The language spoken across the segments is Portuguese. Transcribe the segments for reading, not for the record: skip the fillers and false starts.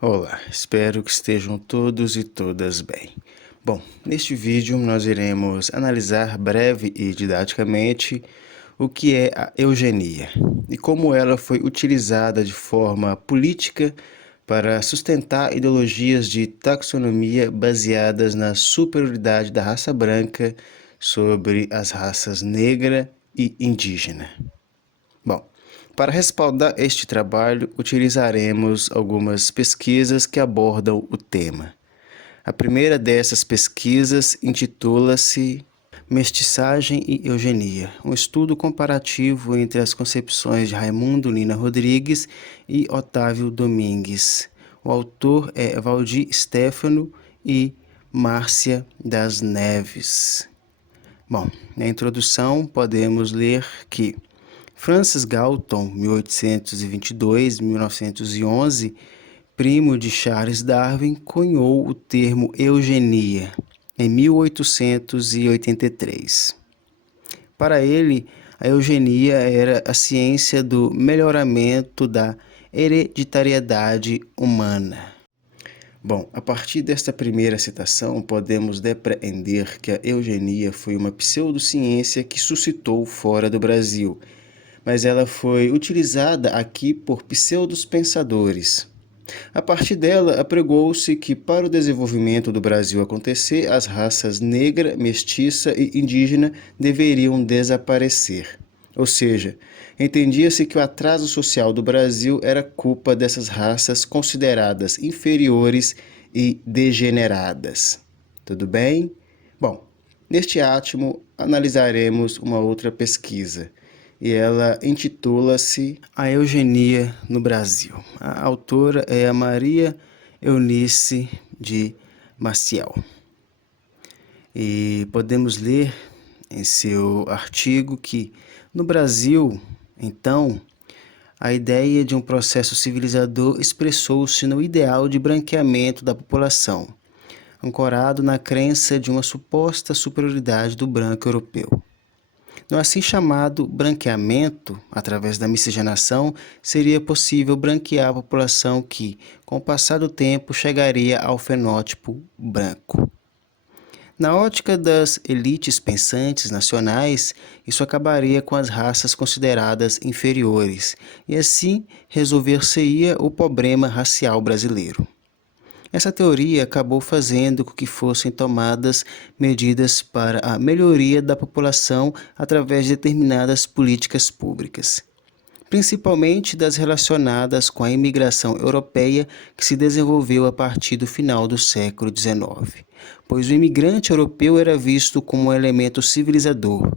Olá, espero que estejam todos e todas bem. Bom, neste vídeo nós iremos analisar breve e didaticamente o que é a eugenia e como ela foi utilizada de forma política para sustentar ideologias de taxonomia baseadas na superioridade da raça branca sobre as raças negra e indígena. Bom, para respaldar este trabalho, utilizaremos algumas pesquisas que abordam o tema. A primeira dessas pesquisas intitula-se Mestiçagem e Eugenia, um estudo comparativo entre as concepções de Raimundo Nina Rodrigues e Otávio Domingues. O autor é Valdir Stefano e Márcia das Neves. Bom, na introdução podemos ler que Francis Galton, 1822-1911, primo de Charles Darwin, cunhou o termo eugenia em 1883. Para ele, a eugenia era a ciência do melhoramento da hereditariedade humana. Bom, a partir desta primeira citação, podemos depreender que a eugenia foi uma pseudociência que suscitou fora do Brasil, mas ela foi utilizada aqui por pseudos pensadores. A partir dela, apregou-se que para o desenvolvimento do Brasil acontecer, as raças negra, mestiça e indígena deveriam desaparecer. Ou seja, entendia-se que o atraso social do Brasil era culpa dessas raças consideradas inferiores e degeneradas. Tudo bem? Bom, neste átimo analisaremos uma outra pesquisa, e ela intitula-se A Eugenia no Brasil. A autora é a Maria Eunice de Maciel. E podemos ler em seu artigo que, no Brasil, então, a ideia de um processo civilizador expressou-se no ideal de branqueamento da população, ancorado na crença de uma suposta superioridade do branco europeu. No assim chamado branqueamento, através da miscigenação, seria possível branquear a população que, com o passar do tempo, chegaria ao fenótipo branco. Na ótica das elites pensantes nacionais, isso acabaria com as raças consideradas inferiores, e assim resolver-se-ia o problema racial brasileiro. Essa teoria acabou fazendo com que fossem tomadas medidas para a melhoria da população através de determinadas políticas públicas, principalmente das relacionadas com a imigração europeia que se desenvolveu a partir do final do século XIX, pois o imigrante europeu era visto como um elemento civilizador,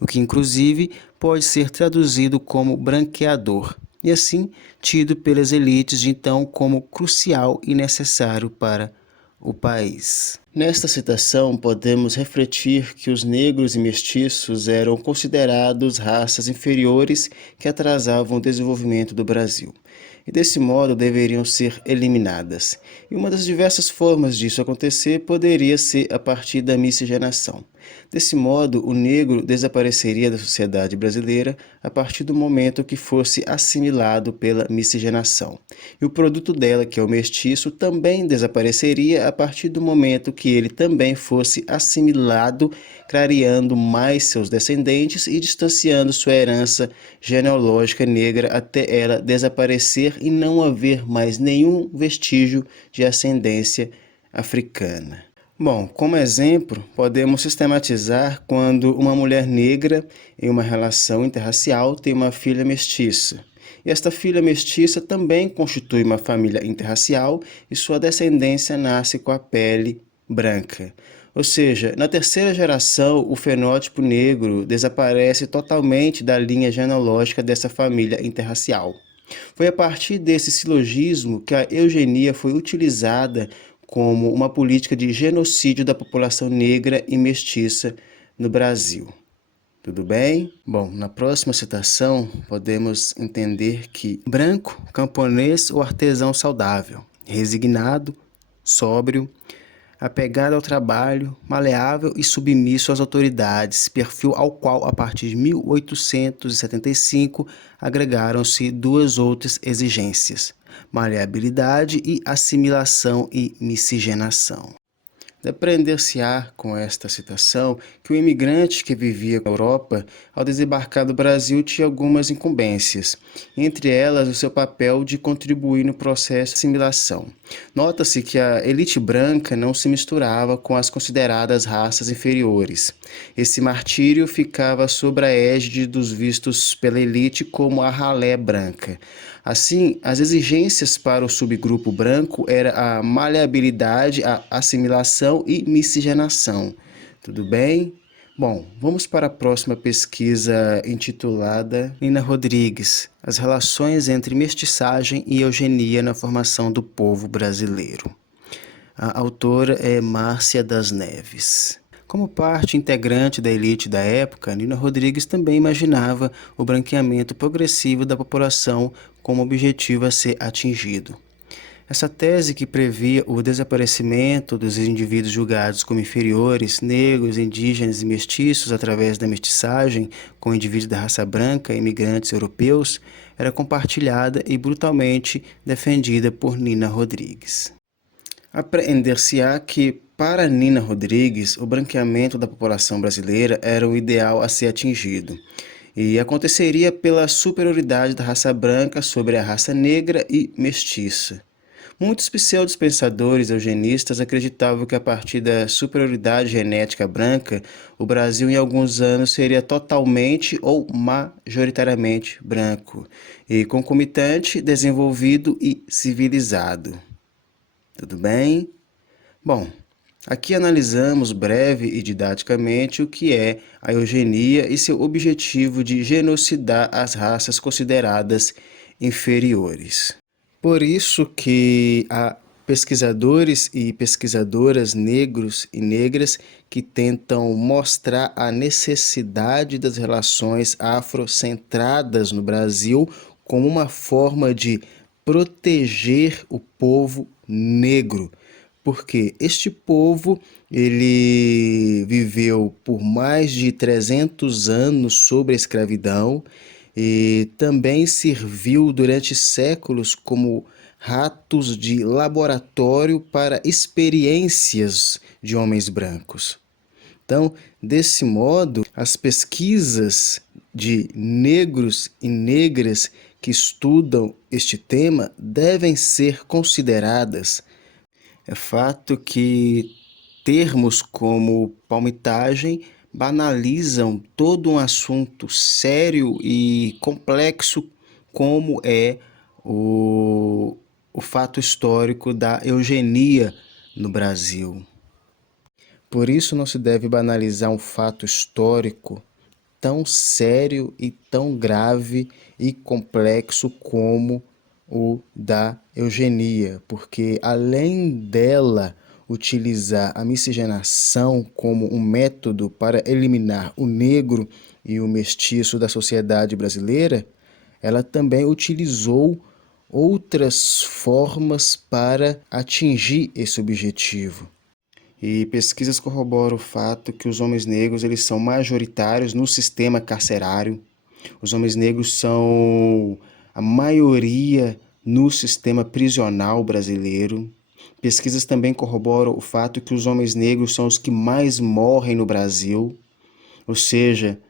o que inclusive pode ser traduzido como branqueador, e assim tido pelas elites de então como crucial e necessário para o país. Nesta citação, podemos refletir que os negros e mestiços eram considerados raças inferiores que atrasavam o desenvolvimento do Brasil, e desse modo deveriam ser eliminadas. E uma das diversas formas disso acontecer poderia ser a partir da miscigenação. Desse modo, o negro desapareceria da sociedade brasileira a partir do momento que fosse assimilado pela miscigenação. E o produto dela, que é o mestiço, também desapareceria a partir do momento que ele também fosse assimilado, clareando mais seus descendentes e distanciando sua herança genealógica negra até ela desaparecer e não haver mais nenhum vestígio de ascendência africana. Bom, como exemplo, podemos sistematizar quando uma mulher negra, em uma relação interracial, tem uma filha mestiça. E esta filha mestiça também constitui uma família interracial e sua descendência nasce com a pele branca. Ou seja, na terceira geração, o fenótipo negro desaparece totalmente da linha genealógica dessa família interracial. Foi a partir desse silogismo que a eugenia foi utilizada como uma política de genocídio da população negra e mestiça no Brasil. Tudo bem? Bom, na próxima citação podemos entender que branco, camponês ou artesão saudável, resignado, sóbrio, apegado ao trabalho, maleável e submisso às autoridades, perfil ao qual, a partir de 1875, agregaram-se duas outras exigências: maleabilidade e assimilação e miscigenação. Depreender-se-á com esta citação que o imigrante que vivia na Europa, ao desembarcar do Brasil, tinha algumas incumbências, entre elas o seu papel de contribuir no processo de assimilação. Nota-se que a elite branca não se misturava com as consideradas raças inferiores. Esse martírio ficava sob a égide dos vistos pela elite como a ralé branca. Assim, as exigências para o subgrupo branco eram a maleabilidade, a assimilação e miscigenação. Tudo bem? Bom, vamos para a próxima pesquisa intitulada Nina Rodrigues, as relações entre mestiçagem e eugenia na formação do povo brasileiro. A autora é Márcia das Neves. Como parte integrante da elite da época, Nina Rodrigues também imaginava o branqueamento progressivo da população como objetivo a ser atingido. Essa tese, que previa o desaparecimento dos indivíduos julgados como inferiores, negros, indígenas e mestiços através da mestiçagem com indivíduos da raça branca e imigrantes europeus, era compartilhada e brutalmente defendida por Nina Rodrigues. Apreender-se-á que, para Nina Rodrigues, o branqueamento da população brasileira era o ideal a ser atingido, e aconteceria pela superioridade da raça branca sobre a raça negra e mestiça. Muitos pseudo-pensadores eugenistas acreditavam que, a partir da superioridade genética branca, o Brasil em alguns anos seria totalmente ou majoritariamente branco, e concomitante, desenvolvido e civilizado. Tudo bem? Bom, aqui analisamos breve e didaticamente o que é a eugenia e seu objetivo de genocidar as raças consideradas inferiores. Por isso que há pesquisadores e pesquisadoras negros e negras que tentam mostrar a necessidade das relações afrocentradas no Brasil como uma forma de proteger o povo negro, porque este povo ele viveu por mais de 300 anos sob a escravidão e também serviu durante séculos como ratos de laboratório para experiências de homens brancos. Então, desse modo, as pesquisas de negros e negras que estudam este tema devem ser consideradas. É fato que termos como palmitagem banalizam todo um assunto sério e complexo como é o fato histórico da eugenia no Brasil. Por isso não se deve banalizar um fato histórico tão sério e tão grave e complexo como o da eugenia, porque além dela utilizar a miscigenação como um método para eliminar o negro e o mestiço da sociedade brasileira, ela também utilizou outras formas para atingir esse objetivo. E pesquisas corroboram o fato que os homens negros eles são majoritários no sistema carcerário. Os homens negros são a maioria no sistema prisional brasileiro. Pesquisas também corroboram o fato que os homens negros são os que mais morrem no Brasil. Ou seja,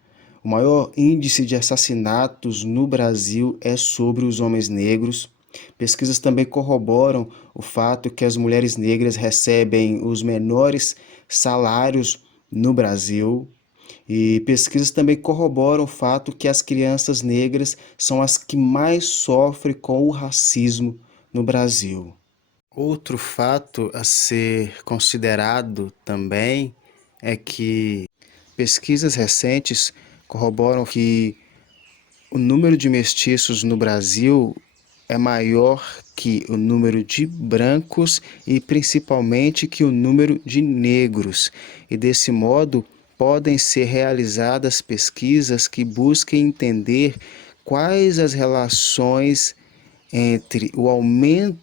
o maior índice de assassinatos no Brasil é sobre os homens negros. Pesquisas também corroboram o fato que as mulheres negras recebem os menores salários no Brasil. E pesquisas também corroboram o fato que as crianças negras são as que mais sofrem com o racismo no Brasil. Outro fato a ser considerado também é que pesquisas recentes corroboram que o número de mestiços no Brasil é maior que o número de brancos e principalmente que o número de negros. E desse modo podem ser realizadas pesquisas que busquem entender quais as relações entre o aumento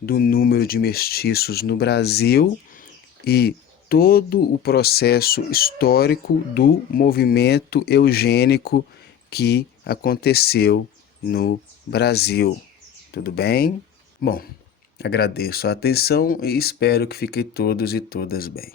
do número de mestiços no Brasil e todo o processo histórico do movimento eugênico que aconteceu no Brasil. Tudo bem? Bom, agradeço a atenção e espero que fiquem todos e todas bem.